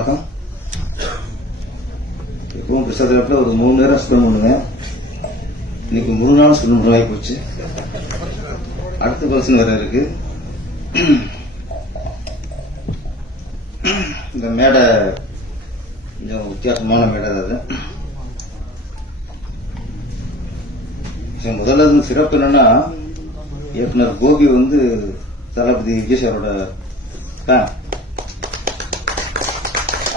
பழக்கம் எப்பவும் பிரசாதத்தில் ஒரு மூணு நேரம் ஸ்பெண்ட் பண்ணுவேன் இன்னைக்கு மூணு நாள் ஸ்பெண்ட் பண்ணுற வாய்ப்பு போச்சு. அடுத்த பர்சன் வேற இருக்கு. இந்த மேடை கொஞ்சம் வித்தியாசமான மேடை அது முதல்ல இருந்து சிறப்பு என்னன்னா இயக்குனர் கோபி வந்து தளபதி விஜய் சாரோட ஃபேன்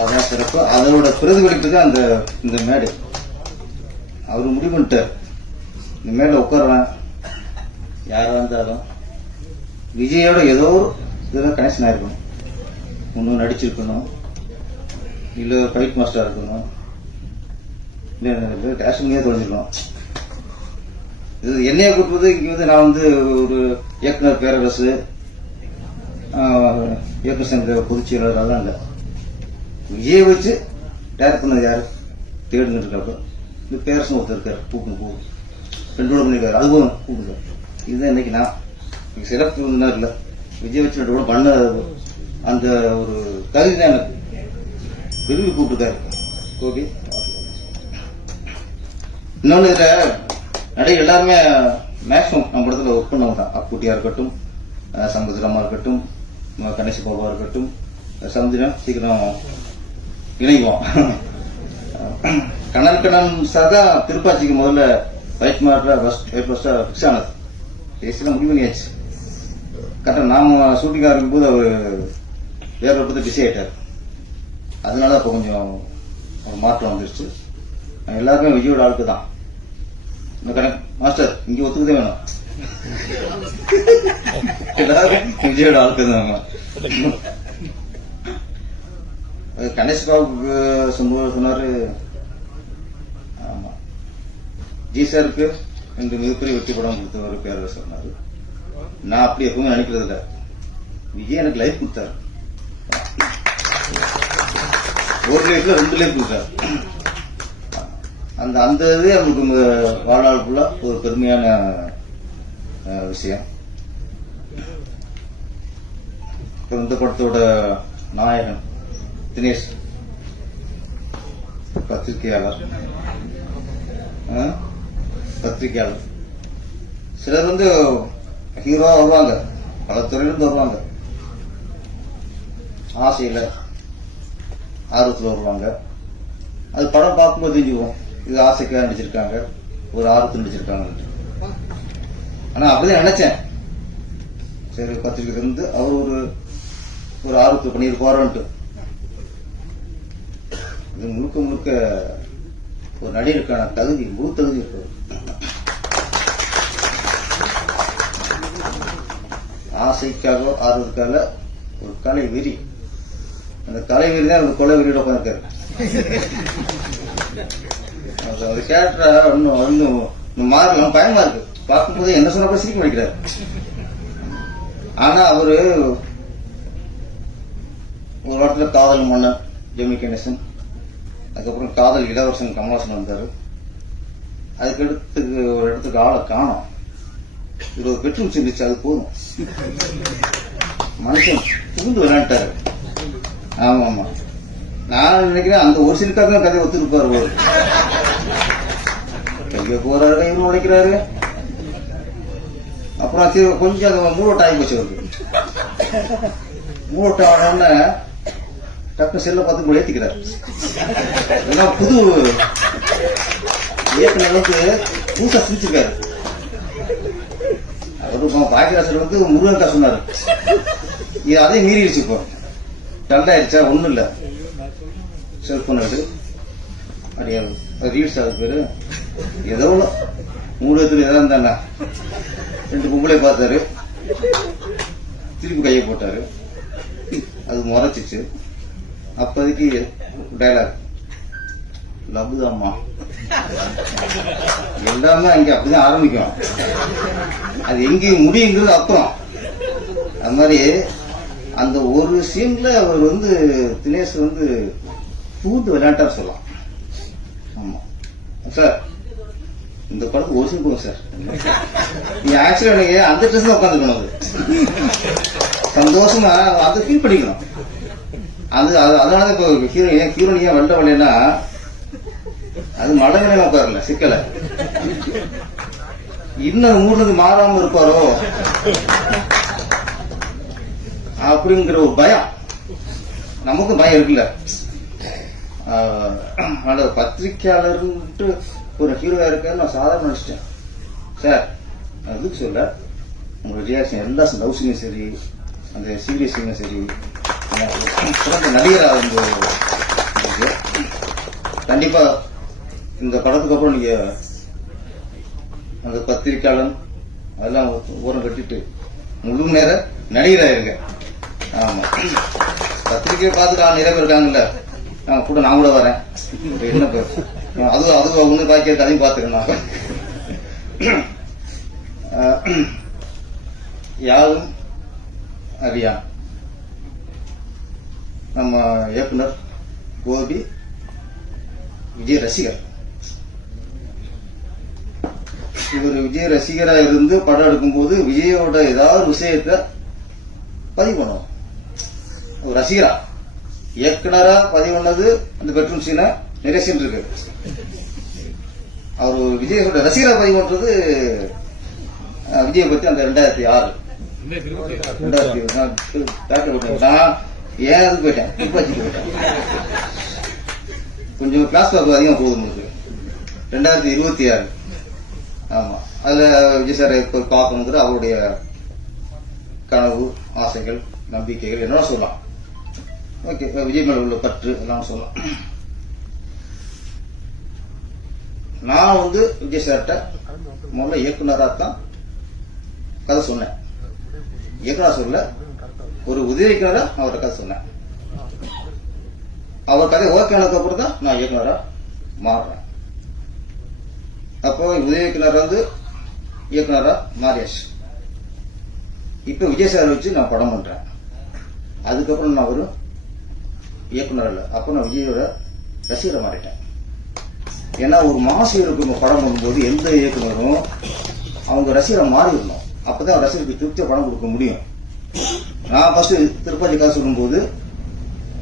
அதான் சிறப்பு. அதோட பிரதிபலிப்பு தான் அந்த இந்த மேடை. அவர் முடிவு பண்ணிட்டார். இந்த மேடை உட்காரலாம் யாராக இருந்தாலும் விஜயோட ஏதோ ஒரு இதெல்லாம் கனெக்ஷன் ஆயிருக்கணும். ஒன்றும் நடிச்சிருக்கணும். இல்லை ஃபைட் மாஸ்டராக இருக்கணும். இல்லை கேஷ் பண்ணியே தொலைஞ்சிருக்கணும் இது என்னைய கூப்பிட்டு இங்கே வந்து நான் வந்து ஒரு இயக்குனர் பேரரசு இயக்குனர் சங்க பொதுச் செயலாளராக தான் இல்லை. விஜய் வச்சு டேரக்ட் பண்ணது யார்? தேடுன்னு இருக்காப்ப இந்த பேரசும் ஒருத்தர் இருக்கார் கூப்பிடு போ ரெண்டு பண்ணிருக்காரு அது போதும் கூப்பிடுங்க. இதுதான் இன்னைக்கு நான் சிறப்பு விருந்தினர் இல்லை. விஜய் வச்சு ரெண்டு கூட பண்ண அந்த ஒரு தகுதி தான் எனக்கு. விரும்பி கூப்பிட்டுருக்காரு. கோபி இன்னொன்று இதில் நடிகை எல்லாருமே மேக்ஸிமம் நம்ம இடத்துல ஒர்க் பண்ணவங்க தான். அக்குட்டியாக இருக்கட்டும் அஹ் இருக்கட்டும் அஹ் கணேச பாபா இருக்கட்டும் சந்திரம் சீக்கிரம் இணைவோம். கண்ணன் கண்ணன் சார் தான் திருப்பாச்சிக்கு முதல்ல பைக் மாற்ற ஃபர்ஸ்ட் ஃபர்ஸ்டா ஃபிக்ஸ் ஆனது. பேசிலாம் முடிவு பண்ணியாச்சு. கரெக்டாக நாம ஷூட்டிங் ஆரம்பிக்கும் போது அவர் வேற பற்றி பிஸி ஆயிட்டார். அதனால அப்போ கொஞ்சம் ஒரு மாற்றம் வந்துருச்சு. எல்லாருமே விஜயோட ஆளுக்கு தான். இந்த கணக்கு மாஸ்டர் இங்க ஒத்துக்கதே வேணும். எல்லாரும் விஜயோட ஆளுக்கு தான் கணேஷ் பாபுக்கு சம்பவம் சொன்னாரு. ஆமா. ஜி சாருக்கு ரெண்டு மிகப்பெரிய வெற்றி படம் கொடுத்தவர் பேரரசு சொன்னாரு. நான் அப்படி எப்பவுமே நினைக்கிறது இல்ல விஜய் எனக்கு லைஃப் கொடுத்தாரு. ஒரு லைஃப்ல ரெண்டு லைஃப் கொடுத்தாரு. அந்த அந்த இது நமக்கு ம- வாழ்நாள் ஃபுல்லா ஒரு பெருமையான விஷயம். இந்த படத்தோட நாயகன். தினேஷ் பத்திரிகையாளர் பத்திரிகையாளர் சிலர் வந்து ஹீரோவா வருவாங்க பல துறையிலிருந்து வருவாங்க ஆசையில ஆர்வத்தில் வருவாங்க அது படம் பார்க்கும்போது தெரிஞ்சுக்குவோம் இது ஆசைக்காக நடிச்சிருக்காங்க ஒரு ஆர்வத்தில் நடிச்சிருக்காங்க ஆனால் அப்படிதான் நினைச்சேன் சரி பத்திரிக்கை இருந்து அவர் ஒரு ஒரு ஆர்வத்தில் பண்ணியிருப்பாருன்ட்டு இது முழுக்க முழுக்க ஒரு நடிகருக்கான தகுதி முழு தகுதி இருக்கிறது ஆசைக்காக ஆர்வத்துக்காக ஒரு கலை வெறி. அந்த கலை வெறி தான் அந்த கொலை வெறியோட உட்காந்துருக்காரு அவர் அது இன்னும் இன்னும் மாறலாம் பயமா இருக்கு. பார்க்கும்போது என்ன சொன்னா கூட சிரிக்க மாட்டேங்கிறாரு. ஆனா அவரு ஒரு இடத்துல காதல் மன்னன் ஜெமி கணேசன் அதுக்கப்புறம் காதல் இளவரசன் கமலாசன் வந்தார். அதுக்கடுத்து ஒரு இடத்துக்கு ஆளை காணும். இருபது பெட்ரோல் சிந்திச்சு அது போதும். மனுஷன் புகுந்து விளையாண்டாரு. ஆமா ஆமா நான் நினைக்கிறேன் அந்த ஒரு சிலுக்காக தான் கதை ஒத்துருப்பாரு போல கைய போறாரு இவரு உடைக்கிறாரு அப்புறம் கொஞ்சம் அது ஆகி போச்சு அவருக்கு. மூடோட்ட ஆனோடனே டக்கு செல்ல பார்த்து கூட ஏத்திக்கிறாரு. இதெல்லாம் புது ஏற்கனவே அளவுக்கு புதுசா சிரிச்சிருக்காரு. அவரு பாக்கியராசர் வந்து முருகன்கா சொன்னாரு. இது அதையும் மீறிடுச்சு இப்போ டல்லாயிருச்சா? ஒன்றும் இல்லை. செல்போன் எடுத்து அப்படியே ரீல்ஸ் அது பேர். ஏதோ மூணு மூலத்தில் எதாவது இருந்தாண்ணா ரெண்டு பொம்பளை பார்த்தாரு. திருப்பி கையை போட்டாரு. அது முறைச்சிச்சு. அப்போதைக்கு டைலாக் லவ்தாம்மா. எல்லாமே அங்க அப்படிதான் ஆரம்பிக்கும். அது எங்கேயும் முடியுங்கிறது அப்புறம். அது மாதிரி அந்த ஒரு சீன்ல அவர் வந்து தினேஷ் வந்து பூந்து விளையாட்டார் சொல்லலாம். ஆமா. சார் இந்த படத்துக்கு ஒரு சீன் போகும் சார் நீ ஆக்சுவலா எனக்கு அந்த ட்ரெஸ் தான் உட்காந்துக்கணும் அது. சந்தோஷமா அதை ஃபீல் பண்ணிக்கணும். அது அது அதனால இப்போ ஹீரோ ஏன் ஹீரோ ஏன் வெள்ள வரலன்னா அது மழை வேலையில உட்காரல சிக்கல. இன்னும் ஊருக்கு மாறாம இருப்பாரோ? அப்படிங்கிற ஒரு பயம். நமக்கும் பயம் இருக்குல்ல. அதோட ஆனா பத்திரிக்கையாளர்ன்ட்டு ஒரு ஹீரோயா இருக்காரு நான் சாதாரண நினைச்சிட்டேன். சார் அதுக்கு சொல்ல? உங்களோட ரியாக்ஷன் எல்லா லவ்ஸுமே சரி அந்த சீரியஸுமே சரி சிறந்த நடிகராக வந்து கண்டிப்பா இந்த படத்துக்கு அப்புறம் நீங்க அந்த பத்திரிக்கையாளன் அதெல்லாம் ஓரம் கட்டிட்டு முழு நேர நடிகராயிருங்க ஆமா. பத்திரிக்கையை பார்த்துட்டு ஆள் நிறைய பேர் இருக்காங்கல்ல. நான் கூட நான் கூட வரேன். என்ன பேர் அது அது ஒண்ணு பாக்கி இருக்கு அதையும் யாரும் அறியா. நம்ம இயக்குனர் கோபி விஜய் ரசிகர். இவர் விஜய் ரசிகரா இருந்து படம் எடுக்கும்போது விஜயோட ஏதாவது விஷயத்த பதிவு பண்ணுவோம் ஒரு ரசிகரா. இயக்குனரா பதிவு பண்ணது அந்த பெட்ரூம் சீனை நிறைய இருக்கு. அவர் விஜயோட ரசிகரா பதிவு பண்றது விஜயை பத்தி அந்த ரெண்டாயிரத்தி ஆறு. ரெண்டாயிரத்தி நான் டாக்டர் போயிட்டேன். ஏன் போயிட்டேன் போயிட்டேன். கொஞ்சம் கிளாஸ் பார்க்க அதிகம் போகுது உங்களுக்கு ரெண்டாயிரத்தி இருபத்தி ஆறு. ஆமா. அதுல விஜய் சார் இப்ப பார்க்கணுங்கிற அவருடைய கனவு ஆசைகள் நம்பிக்கைகள் என்ன சொல்லலாம். ஓகே விஜய் மேல உள்ள பற்று எல்லாம் சொல்லலாம். நான் வந்து விஜய் சார்கிட்ட முதல்ல இயக்குனராக தான் கதை சொன்னேன். இயக்குனர் சொல்ல ஒரு உதவி நான் அவர்கிட்ட கதை சொன்னேன். அவர் கதை ஓகே ஆனதுக்கப்புறம் தான் நான் இயக்குனரா மாறுறேன். அப்போ உதவி இயக்குனர் வந்து இயக்குனரா மாரியாச்சு இப்ப விஜய் சார் வச்சு நான் படம் பண்றேன். அதுக்கப்புறம் நான் ஒரு இயக்குனர் இல்லை. அப்போ நான் விஜயோட ரசிகரை மாறிட்டேன். ஏன்னா ஒரு மாசு இருக்கும் படம் பண்ணும்போது எந்த இயக்குனரும் அவங்க ரசிகரை மாறிடணும். அப்பதான் ரசிகருக்கு திருப்தியாக படம் கொடுக்க முடியும். நான் ஃபர்ஸ்ட் திருப்பதி காசு சொல்லும்போது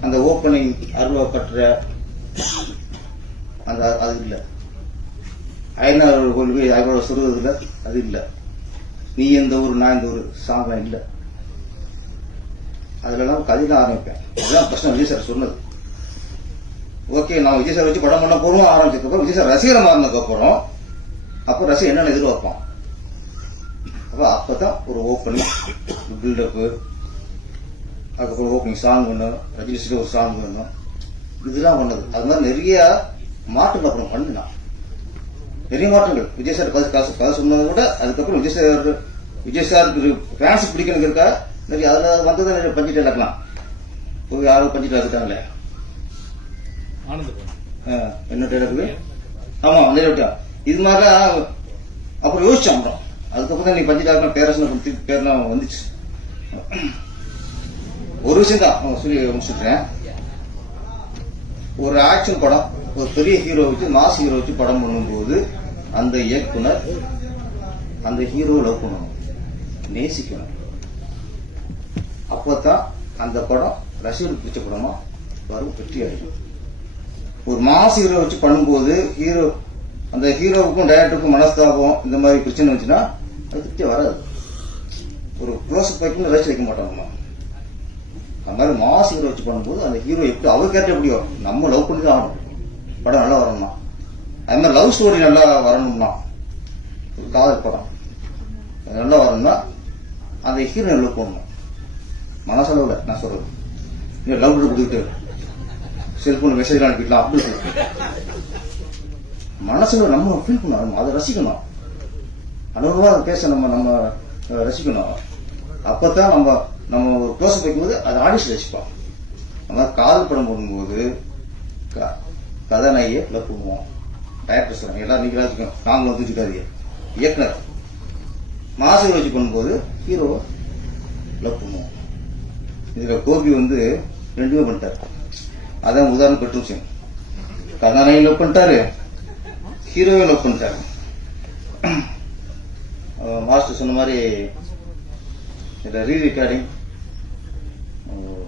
அந்த ஓப்பனிங் அருவா கட்டுற அந்த அது இல்லை. அயனார் கொள்கை அயனார் சொல்றது இல்லை அது இல்லை. நீ எந்த ஊர் நான் இந்த ஊர் சாங்லாம் இல்ல. அதுலலாம் கதையில ஆரம்பிப்பேன். அதுதான் பிரச்சனை விஜய் சார் சொன்னது. ஓகே நான் விஜய் சார் வச்சு படம் பண்ண போறோம் ஆரம்பிச்சதுக்கப்புறம் விஜய் சார் ரசிகரை மாறினதுக்கு அப்புறம் அப்போ ரசிகர் என்னென்ன எதிர்பார்ப்பான்? அப்போ அப்பதான் ஒரு ஓப்பனிங் பில்டப்பு அதுக்கப்புறம் ஓப்பனிங் சாங் வேணும் ரஜினி சார் ஒரு சாங் வேணும் இதெல்லாம் பண்ணது. அது மாதிரி நிறைய மாற்றங்கள் அப்புறம் பண்ணினான். நிறைய மாற்றங்கள். விஜய் சார் கதை காசு கதை சொன்னதை விட அதுக்கப்புறம் விஜய் சார் விஜய் சாருக்கு ஃபேன்ஸ் பிடிக்கணுங்கிறக்கா நிறைய அதில் வந்ததை நிறைய பஞ்சிட்டு இழக்கலாம் போய் யாரும் பஞ்சிட்டு ஆஹ், என்ன டைலாக்கு ஆமா அந்த விட்டான் இது மாதிரிலாம் அப்புறம் யோசிச்சோம் அப்புறம். அதுக்கப்புறம் தான் நீ பஞ்சிட்டாருன்னா பேரரசன் பேர்லாம் வந்துச்சு. ஒரு விஷயம் தான் சொல்லி முடிச்சுட்டேன் ஒரு ஆக்ஷன் படம் ஒரு பெரிய ஹீரோ வச்சு மாஸ் ஹீரோ வச்சு படம் பண்ணும்போது அந்த இயக்குனர் அந்த ஹீரோ லவ் பண்ணணும் நேசிக்கணும் அப்போதான் அந்த படம் ரசிகருக்கு பிடிச்ச படமா வரும் வெற்றி அடையும். ஒரு மாஸ் ஹீரோ வச்சு பண்ணும்போது ஹீரோ அந்த ஹீரோவுக்கும் டைரக்டருக்கும் மனஸ்தாபம் இந்த மாதிரி பிரச்சனை வந்துச்சுன்னா அது திருப்தி வராது. ஒரு க்ளோஸ் பைக்குன்னு ரசிச்சு வைக்க மாட்டாங்கம்மா. அது அந்த மாதிரி மாஸ் ஹீரோ வச்சு பண்ணும்போது அந்த ஹீரோ எப்படி அவர் கேட்ட எப்படியோ நம்ம லவ் பண்ணி தான் ஆகணும். படம் நல்லா வரணும்னா. அது மாதிரி லவ் ஸ்டோரி நல்லா வரணும்னா ஒரு காதல் படம். அது நல்லா வரணும்னா அந்த ஹீரோ லவ் பண்ணணும். மனசளவில் நான் சொல்றது நீங்க லவ் கொடுத்துட்டு செல்போன் மெசேஜ் அனுப்பிடலாம் அப்படி மனசுல நம்ம ஃபீல் பண்ணணும் அதை ரசிக்கணும். அனுபவமா அதை பேச நம்ம நம்ம ரசிக்கணும். அப்பதான் நம்ம நம்ம ஒரு க்ளோஸ் வைக்கும்போது அதை ஆடிஷன் வச்சுப்போம். நம்ம கால் படம் போடும்போது க- கதாநாயகியை லவ் பண்ணுவோம் டைரக்டர் சொல்றாங்க எல்லாரும் நீங்க வச்சுக்கணும் நாங்களும் வந்து இயக்குனர். மாசு வச்சு பண்ணும்போது ஹீரோ லவ் பண்ணுவோம் இதில் கோபி வந்து ரெண்டுமே பண்ணிட்டார். அதான் உதாரணம் பெட்ரோல் கதாநாயகி லவ் பண்ணிட்டாரு. ஹீரோவை லவ் பண்ணிட்டாரு. மாஸ்டர் சொன்ன மாதிரி ரீ ரெக்கார்டிங்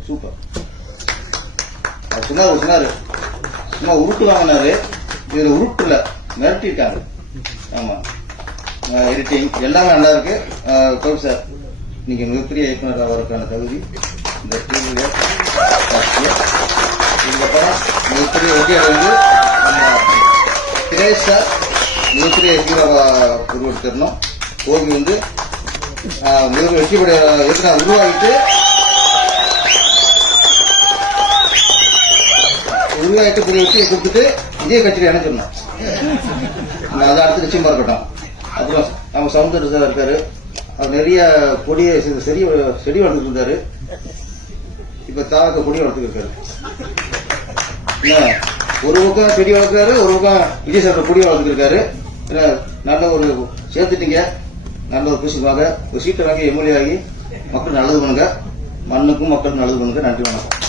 சூப்பர் அவர் சொன்னாரு சொன்னாரு சும்மா உருட்டு வாங்கினாரு. இதுல உருட்டுல மிரட்டிட்டாரு. ஆமாம் ஆமா எடிட்டிங் எல்லாமே நல்லா இருக்கு. அஹ், கோபி சார் நீங்க மிகப்பெரிய இயக்குனர் ஆவதற்கான தகுதி இந்த டிவியில படம் மிகப்பெரிய வெற்றி வந்து நம்ம தினேஷ் சார் மிகப்பெரிய ஹீரோவா உருவெடுத்திருந்தோம். கோபி வந்து மிக வெற்றி பெற இயக்குனர் உருவாகிட்டு உருவாகிட்டு பெரிய வெற்றியை கொடுத்துட்டு இதே கட்சியில் இணைச்சிடணும் நான் அடுத்த நிச்சயமா இருக்கட்டும். அப்புறம் நம்ம சவுந்தர் சார் இருக்காரு. அவர் நிறைய கொடியை செடி செடி வளர்த்துட்டு இருந்தாரு. இப்ப தாக்க கொடி வளர்த்துட்டு இருக்காரு என்ன, ஒரு பக்கம் செடி வளர்க்குறாரு ஒரு பக்கம் விஜய் சார் கொடி வளர்த்துட்டு இருக்காரு நல்ல ஒரு சேர்த்துட்டீங்க. நல்ல ஒரு புதுசுக்காக ஒரு சீட்டை வாங்கி எம்எல்ஏ ஆகி மக்கள் நல்லது பண்ணுங்க. மண்ணுக்கும் மக்களுக்கும் நல்லது பண்ணுங்க. நன்றி வணக்கம்.